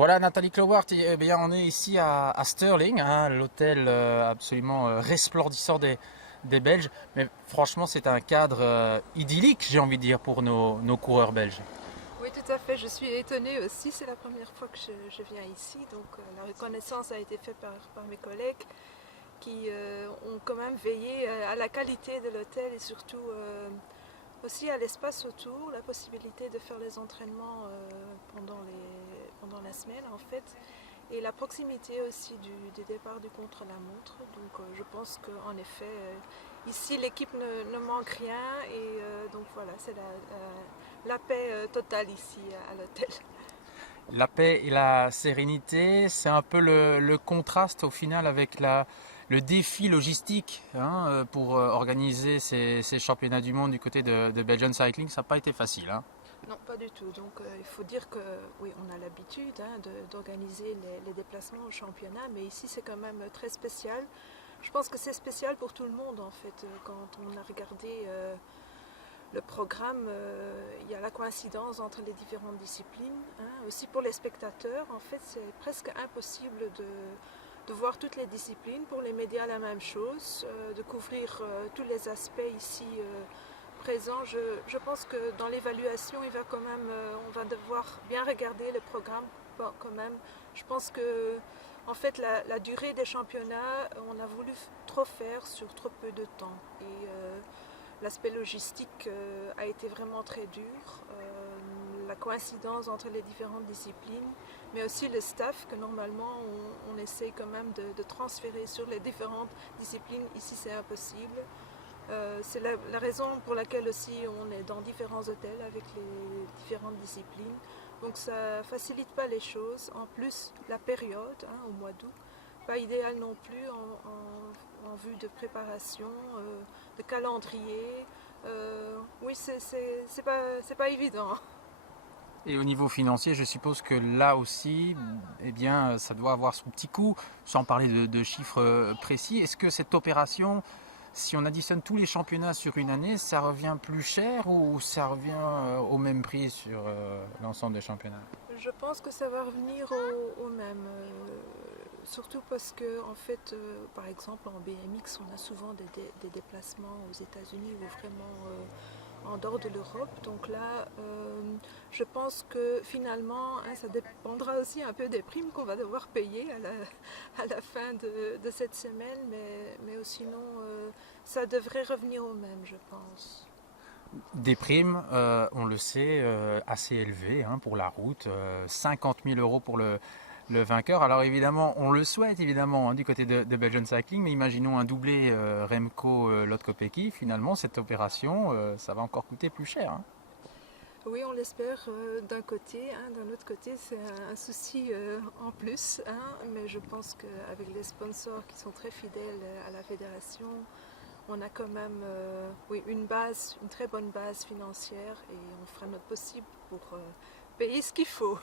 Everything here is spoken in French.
Voilà Nathalie Clowart, eh bien, on est ici à Stirling, hein, l'hôtel absolument resplendissant des Belges. Mais franchement, c'est un cadre idyllique, j'ai envie de dire, pour nos coureurs belges. Oui, tout à fait. Je suis étonnée aussi. C'est la première fois que je viens ici. Donc, la reconnaissance a été faite par mes collègues qui ont quand même veillé à la qualité de l'hôtel et surtout aussi à l'espace autour, la possibilité de faire les entraînements pendant la semaine en fait. Et la proximité aussi du départ du contre-la-montre. Donc je pense qu'en effet, ici l'équipe ne manque rien et donc voilà, c'est la paix totale ici à l'hôtel. La paix et la sérénité, c'est un peu le contraste au final avec le défi logistique, hein, pour organiser ces championnats du monde du côté de Belgian Cycling. Ça n'a pas été facile, hein. Non, pas du tout. Donc il faut dire que oui, on a l'habitude d'organiser les déplacements au championnat, mais ici c'est quand même très spécial. Je pense que c'est spécial pour tout le monde en fait. Quand on a regardé le programme, il y a la coïncidence entre les différentes disciplines. Aussi pour les spectateurs, en fait, c'est presque impossible de voir toutes les disciplines. Pour les médias, la même chose, de couvrir tous les aspects ici présents. Je pense que dans l'évaluation, il va quand même, on va devoir bien regarder le programme quand même. Je pense que en fait, la durée des championnats, on a voulu trop faire sur trop peu de temps. Et l'aspect logistique a été vraiment très dur. La coïncidence entre les différentes disciplines, mais aussi le staff que normalement on essaie quand même de transférer sur les différentes disciplines. Ici, c'est impossible. C'est la raison pour laquelle aussi on est dans différents hôtels avec les différentes disciplines. Donc ça ne facilite pas les choses. En plus, la période, au mois d'août, pas idéal non plus en vue de préparation, de calendrier. Oui, c'est pas évident. Et au niveau financier, je suppose que là aussi, eh bien, ça doit avoir son petit coût, sans parler de chiffres précis. Est-ce que cette opération, si on additionne tous les championnats sur une année, ça revient plus cher ou ça revient au même prix sur l'ensemble des championnats? Je pense que ça va revenir au même. Surtout parce que, en fait, par exemple, en BMX, on a souvent des déplacements aux États-Unis ou vraiment en dehors de l'Europe. Donc là, je pense que finalement, ça dépendra aussi un peu des primes qu'on va devoir payer à la fin de cette semaine. Mais sinon, ça devrait revenir au même, je pense. Des primes, on le sait, assez élevées, hein, pour la route, 50 000 euros pour le vainqueur. Alors évidemment, on le souhaite évidemment, hein, du côté de Belgian Cycling, mais imaginons un doublé Remco Lotkopecky. Finalement, cette opération, ça va encore coûter plus cher, hein. Oui, on l'espère d'un côté. D'un autre côté, c'est un souci en plus. Mais je pense qu'avec les sponsors qui sont très fidèles à la fédération, on a quand même oui, une très bonne base financière et on fera notre possible pour payer ce qu'il faut.